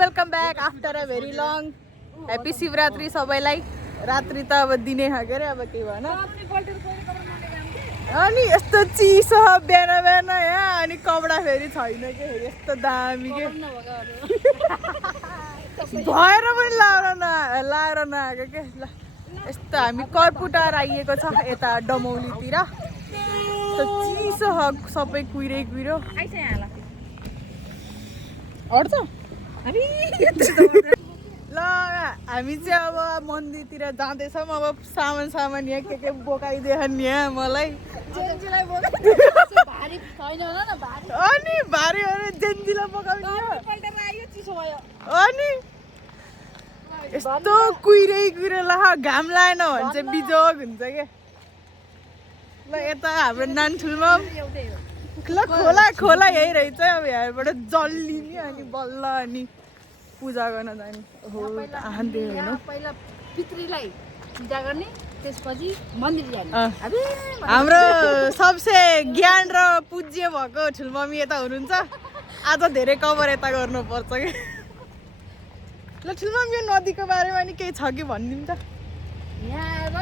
Welcome back after a very long happy Shivaratri सबैलाई। रात्रि त अब दिने खाके रे अब के भन। अनि यस्तो चिसो बिहान बिहान यहाँ अनि कपडा फेरि छैन के यस्तो दामी के भएर पनि लाएर नआएको के ल यस्तो हामी कर्पुटार आइएको छ यता डमौलीतिर। चिसो सबै कुहिरै कुहिरो अड्छ ल हामी चाहिँ अब मन्दिरतिर जाँदैछौँ। अब सामान यहाँ के बोकाइदियो नि यहाँ मलाई अनि भारी जेन्जीलाई बोकाउने अनि यस्तो कुहिरै ल घाम लागेन भने चाहिँ बिजोग हुन्छ क्या। ल यता हाम्रो नानठुलमा ल खोला यही रहेछ। अब यहाँबाट जल्लिने अनि बल्ल अनि पूजा गर्न जाने हो पहिला पितृलाई पूजा गर्ने त्यसपछि मन्दिर जाने। हाम्रो सबसे ज्ञान र पूज्य भएको ठुलमम्मी यता हुनुहुन्छ। आज धेरै कभर यता गर्नुपर्छ कि ल ठुलमम्मी यो नदीको बारेमा नि केही छ कि भनिदिनु त। यहाँ अब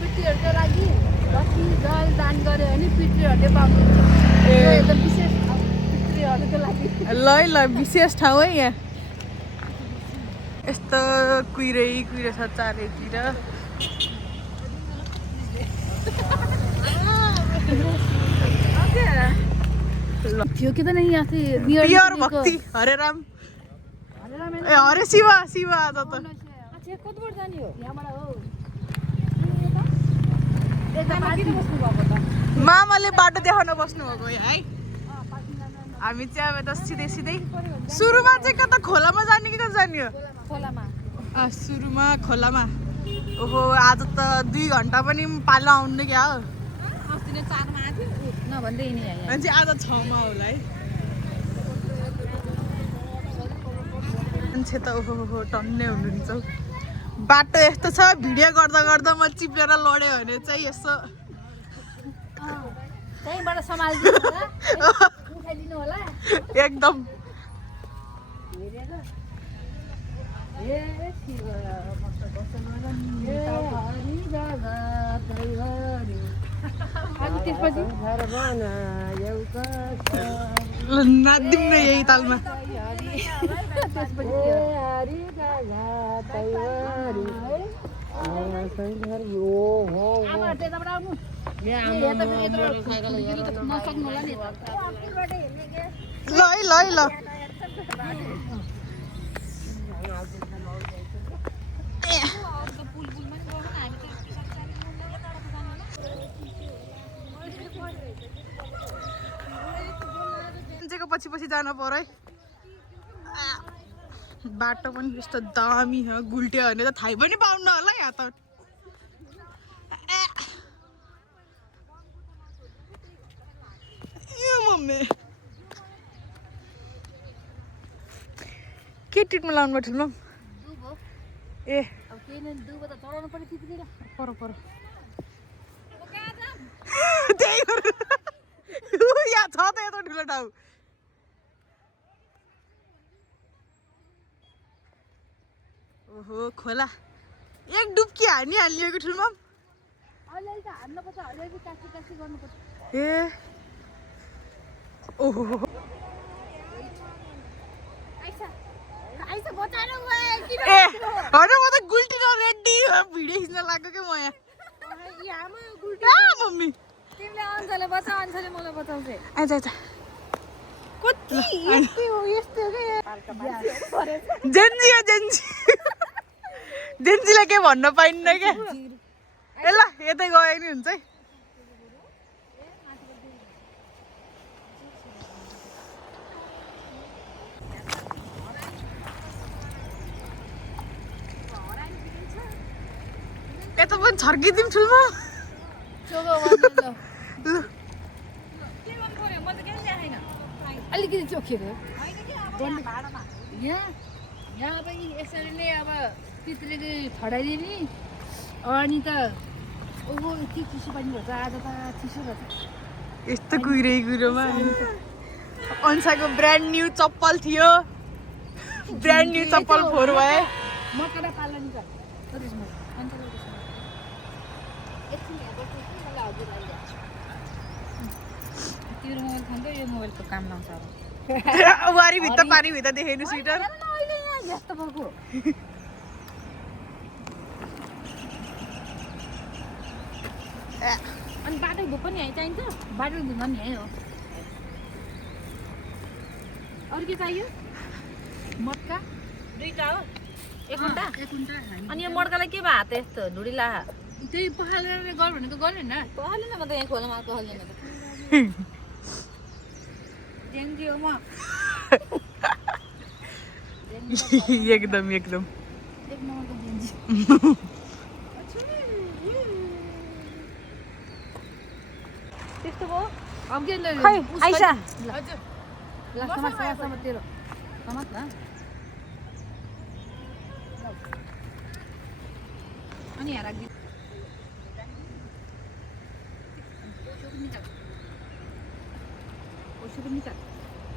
पितृहरूको लागि बत्ती जल दान गर्यो भने पितृहरूले पाउनुहुन्छ। विशेष पितृहरूको लागि ल विशेष ठाउँ है यहाँ। यस्तो कुहिरै छ चारैतिर। थियो कि त नि यहाँ चाहिँ प्योर भक्ति हरे राम ए हरे शिव आज त कतिबाट जाने हो यहाँबाट हो मामाले बाटो देखाउन बस्नु भएको है। हामी चाहिँ अब यता सिधै सुरुमा चाहिँ कता खोलामा जाने कि कता जाने हो? सुरुमा खोलामा। ओहो आज त 2 घन्टा पनि पालो आउनु क्या हो। अस्ति नै 4 मा आथ्यो नभन्दै नि यहाँ अनि चाहिँ आज 6 मा होला है। मान्छे त ओहो टन्नै हुनुहुन्छ। बाटो यस्तो छ भिडियो गर्दा म चिप्लेर लड्यो भने चाहिँ यसो त्यहीँबाट सम्हालिदिनु होला उठाइदिनु होला एकदम। नाच्दिउँ न यही तालमा। ल मान्छेको पछि जानु पर्यो है। बाटो पनि यस्तो दामी हो गुल्ट्यो भने त थाहै पनि पाउनु होला यहाँ त। मम्मी के ट्रिटमा लाउनु पर्छ ठुलो ए पर त्यही यहाँ छ त यत्रो ठुलो ठाउँ। ओहो खोला एक डुब्की हानिहाल्यो कि ठुलमा ए ओहो ए होइन म त गुल्टी र रेडी भिडियो खिच्न लाग्यो क्या म यहाँ मम्मी जेन्जीलाई के भन्न पाइन्न क्या। ए ल यतै गयो नि हुन्छ है। यता पनि छर्किदिउँ ठुलो अलिकति चोखेको यहाँ अब यसरी नै अब पितृले ठडाइदिने अनि त ओहो यति चिसो पनि भन्छ आज त चिसो भन्छ। यस्तो कुहिरोमा अन्साको ब्रान्ड न्यू चप्पल थियो ब्रान्ड न्यू चप्पल फोहोर भए मकरा पाल्न निकाल त्यसमा अनि एकछिन यहाँ बस्नु मलाई हजुर आइदियो तिम्रो मोबाइल खान्छ यो मोबाइलको काम लाउँछ अब वारीभित्र पानीभित्र देखेनु स्वेटर अहिले यहाँ व्यस्त भएको अनि बाटो धुप पनि यहीँ चाहिन्छ बाटो धुन पनि यहीँ हो अरू के चाहियो मटका 2टा हो 1 घन्टा अनि यो मटकालाई के भयो हात यस्तो ढुडी ला त्यही पखालेर गर भनेको गर्नु न पखालेन म त यहाँ खोलामा पखाल्दैन त जेन्जी हो म एकदम एक नम्बरको जेन्जी त्यस्तो भयो अब के खै आइसा हजुर ल समाज तेरो समाज न अनि यहाँ राखिदिनु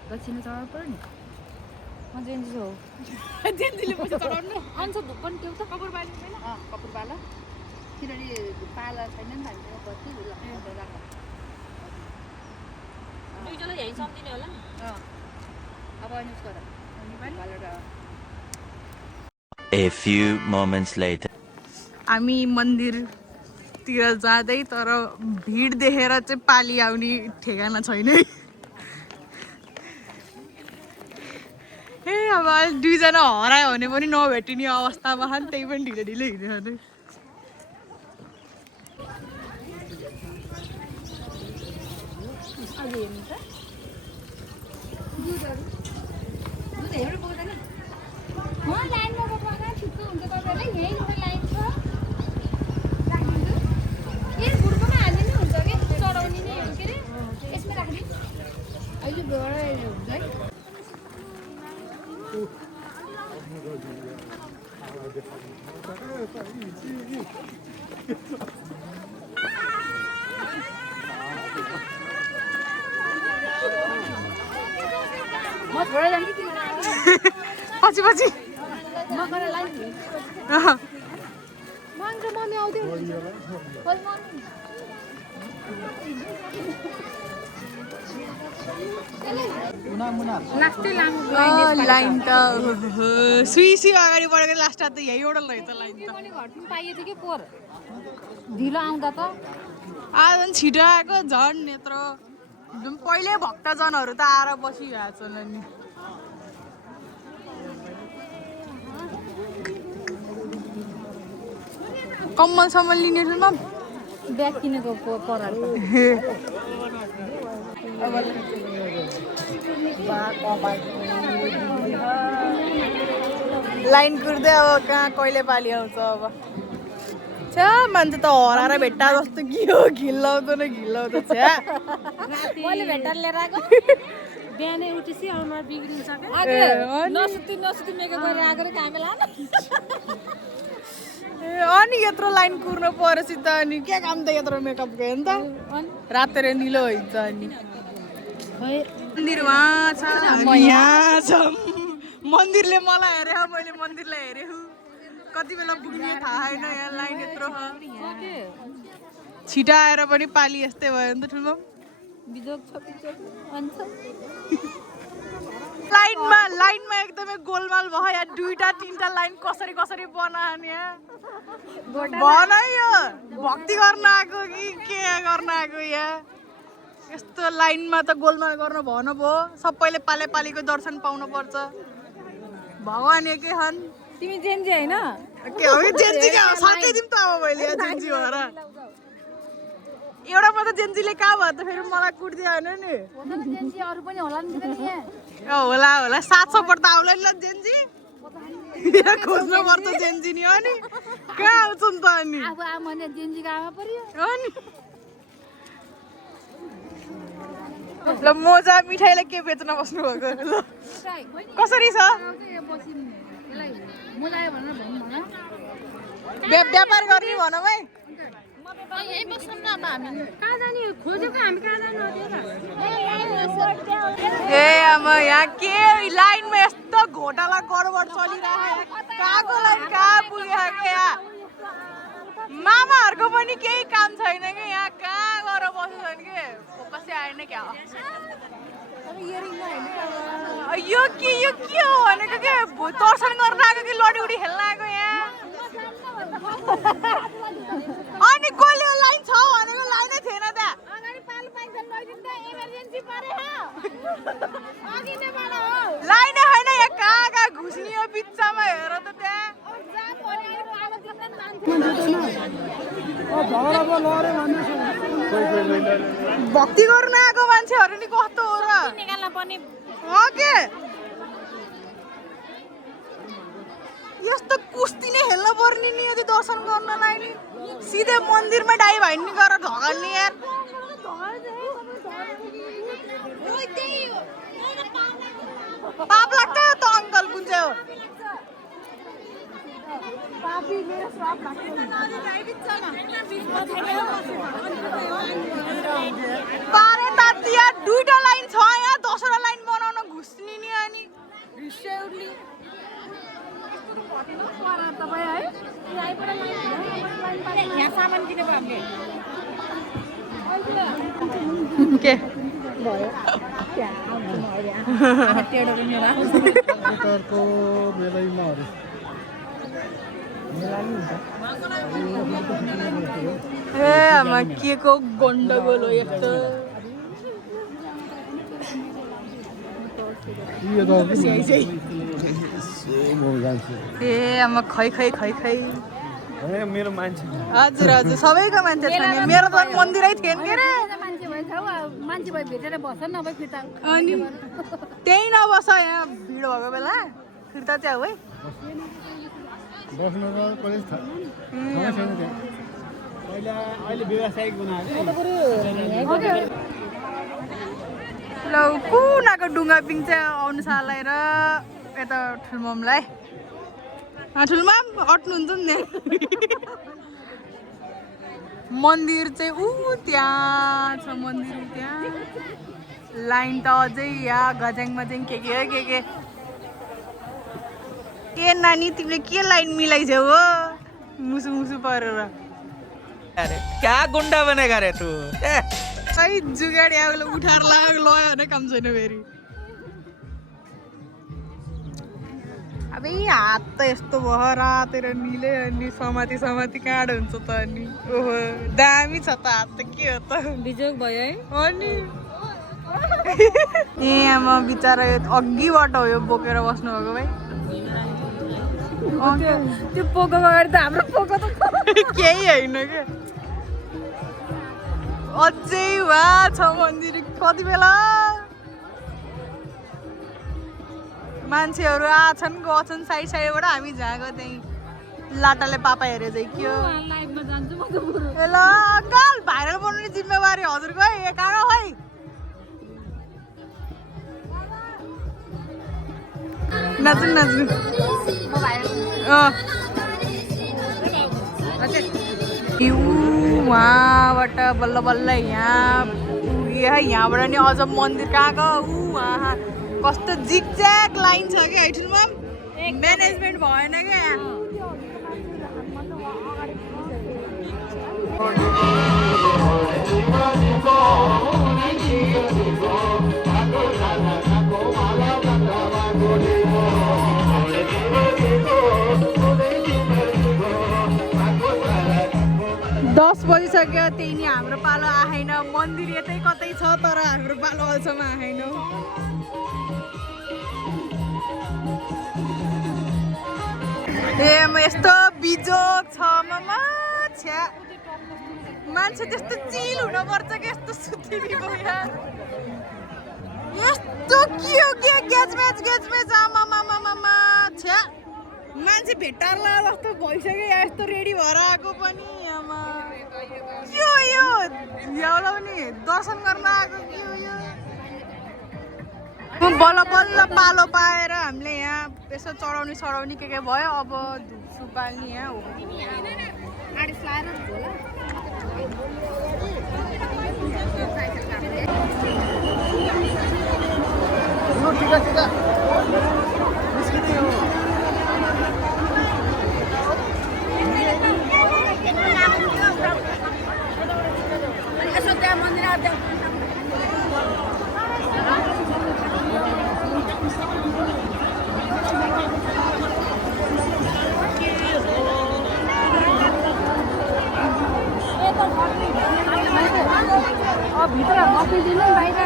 दक्षिण चढाउनु पर्यो नि म जेन्जी हो जेन्जीले पैसा चढाउनु अन्त धुप पनि त्यो त कपुर बाल्नु छैन कपुर बाल किनभने पाला छैन नि हामीले कति राख दुईजनालाई यहीँ सम्झिने होला नि अब अनुस गर A few moments later. हामी मन्दिरतिर जाँदै तर भिड देखेर चाहिँ पाली आउने ठेगाना छैन ए अब अहिले 2 जना हरायो भने पनि नभेटिने अवस्थामा खान त्यही पनि ढिलो हिँड्यो पछि पछि लाइन त सुई अगाडि बढेको लास्ट त यही एउटा रहेछ लाइन त पाइयो थियो कि पोहोर ढिलो आउँदा त आज झन् छिटो आएको झन् यत्रो पहिले भक्तजनहरू त आएर बसिरहेको छन् नि कम्मलसम्म लिने ठुलमा ब्याग किनेको पराल लाइन कुर्दै अब कहाँ कहिले पाली आउँछ अब छ्या मान्छे त हराएर भेट्टा जस्तो के हो घिल्लाउँदो न घिल्लाउँदो छ्या मैले भेट्टार लिएर आएको बिहानै उठेपछि अनुहार बिग्रिन्छ नसुती मेकअप गरेर आएको रे कामे लान अनि यत्रो लाइन कुर्नु परेपछि त अनि के काम त यत्रो मेकअप गयो नि त रातो र निलो हुन्छ अनि मन्दिर वहाँ छ म यहाँ छ मन्दिरले मलाई हेऱ्यो मैले मन्दिरलाई हेरेँ कति बेला पुग्ने थाहा छैन यहाँ लाइन यत्रो छिटो आएर पनि पाली यस्तै भयो नि त ठुलो लाइनमा एकदमै गोलमाल भयो यहाँ 2-3टा लाइन कसरी बनाउने भन यो भक्ति गर्न आएको कि के गर्न आएको यहाँ यस्तो लाइनमा त गोलमाल गर्न भन भयो सबैले पालेको दर्शन पाउनु पर्छ भगवान् एकै छन् तिमी जेन्जी हैन के हो जेन्जी के साथै दिम त अब मैले जेन्जी भएर एउटा मात्र जेन्जीले कहाँ भयो त फेरि मलाई कुट्दियो हैन नि जेन्जी अरु पनि होला नि यहाँ होला 700 पर्दा आउला नि ल जेन्जी खोज्नु पर्छ जेन्जी नि अनि कहाँ आउँछन् त अनि अब आमाले जेन्जीको आमा पर्यो अनि ल मोजा मिठाईले के बेच्न बस्नु भएको ल कसरी छ व्यापार गर्ने भनौँ है यही बस्छौँ न अब हामी कहाँ जाने खोजेको हामी कहाँ जानु ए आमा यहाँ के लाइनमा यस्तो घोटाला गडबड चलिरहेको कहाँको लाइन कहाँ पुगेको यहाँ मामाहरूको पनि केही काम छैन कि यहाँ कहाँ गएर बस्छन् कि फोकसै आएन क्या यो के हो भनेको के दर्शन गर्न आएको कि लडीउडी खेल्न आएको यहाँ अनि कसले लाइन छ भनेको लाइनै थिएन त्यहाँ लाइनै होइन यहाँ कहाँ कहाँ घुस्ने हो बिचमा हेर त त्यहाँ भक्ति गर्न आएको मान्छेहरू नि कस्तो हो र के यस्तो कुस्ती नै खेल्न पर्ने नि यदि दर्शन गर्नलाई नि सिधै मन्दिरमा डाइ भाइ नि गरेर ढगाल्ने यार पाप लाग्छ त अङ्कल कुन चाहिँ हो पारे ताती यार दुईटा लाइन छ यहाँ दोस्रो लाइन बनाउन घुस्ने नि अनि के ए आमा के को गन्डगोल हो यस्तो ए आमा खै मेरो मान्छे हजुर हजुर सबैको मान्छे छ नि मेरो त मन्दिरै थिएन के रे मान्छे भए भेटेर बस्छ नभए फिर्ता अनि त्यही नबस यहाँ भिड भएको बेला फिर्ता चाहिँ है बस्न त कलेज अहिले व्यवसायिक बनाएको ल कुनाको डुङ्गा पिङ चाहिँ आउनु सालाई र यता ठुलममलाई ठुलमम अट्नुहुन्छ नि मन्दिर चाहिँ त्यहाँ छ मन्दिर त्यहाँ लाइन त अझै यहाँ गज्याङमा चाहिँ के नानी तिमीले के लाइन मिलाइछौ हो मुसु मुसु परेर क्या गुंडा बनेगा रे तू खै जुगाडी अब उठाएर लग्यो भने काम छैन फेरि अब हात त यस्तो भयो रातेर निले अनि समाति कहाँ हुन्छ त अनि ओहो दामी छ त हात त के हो त बिजोग भयो है अनि ए आमा बिचरा अघिबाट हो यो बोकेर बस्नु भएको भाइ त्यो पोको अगाडि त हाम्रो पोको त केही होइन क्या अझै वा छ मन्दिर कति बेला मान्छेहरू आछन् गछन् साइडबाट हामी झाएको त्यहीँ लाटाले पापा हेरे चाहिँ के हो लाइभमा जान्छु म त पुरो ए ल अङ्कल भाइरल बनाउने जिम्मेवारी हजुरको है एकाडो है नाच्नु उहाँबाट बल्ल बल्ल यहाँ पुगे है यहाँबाट नि अझ मन्दिर कहाँको उहाँ कस्तो जिगज्याग लाइन छ क्या ठुलोमा म्यानेजमेन्ट भएन क्या 10 बजिसक्यो त्यही नि हाम्रो पालो आएन मन्दिर यतै कतै छ तर हाम्रो पालो अहिलेसम्म आएन ए म यस्तो बिजोग छ ममा छ्या मान्छे त्यस्तो चिल हुन पर्छ कि यस्तो सुतिदियो यार यस्तो के हो के ग्याजमेज आमा छ्या मान्छे भेट्टाला जस्तो भइसक्यो यस्तो रेडी भएर आएको पनि आमा के हो यो याउला पनि दर्शन गर्न आएको के हो यो बल्ल बल्ल पालो पाएर हामीले यहाँ यसो चढाउने के भयो अब धुप सुप बाल्ने यहाँ हो भित्र बसिदिनु बाहिर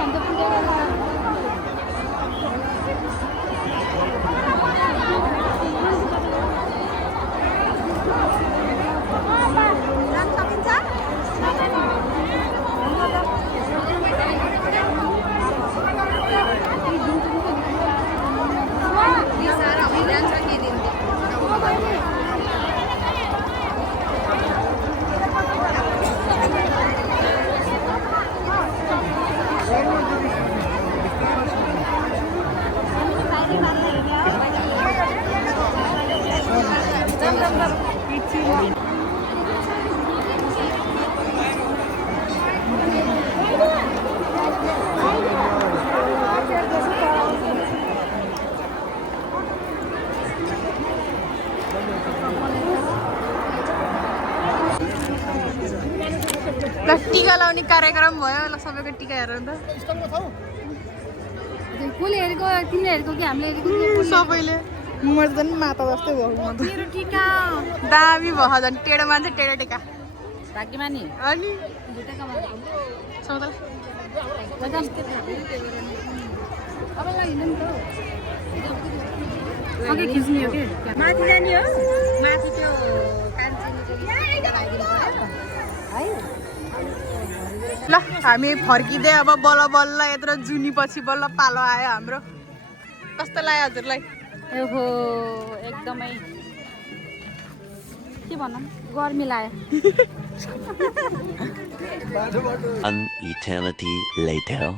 अन्त पुगेर ल टिका लाउने कार्यक्रम भयो ल सबैको टिका हेर त कसले हेरेको तिमीले हेरेको कि हामीले हेरेको सबैले म झन् माता जस्तै भयो म त मेरो टिका दामी भयो झन् टेढो मान्छे टेढो टिका भाग्यमानी अनि भुटेका मान्छे सौदा अघि खिच्ने हो कि माथि जाने हो माथि त्यो ल हामी फर्किँदै अब बल्ल बल्ल यत्रो जुनी पछि बल्ल पालो आयो हाम्रो कस्तो लाग्यो हजुरलाई ओहो एकदमै के भनौँ गर्मी लाग्यो An eternity later.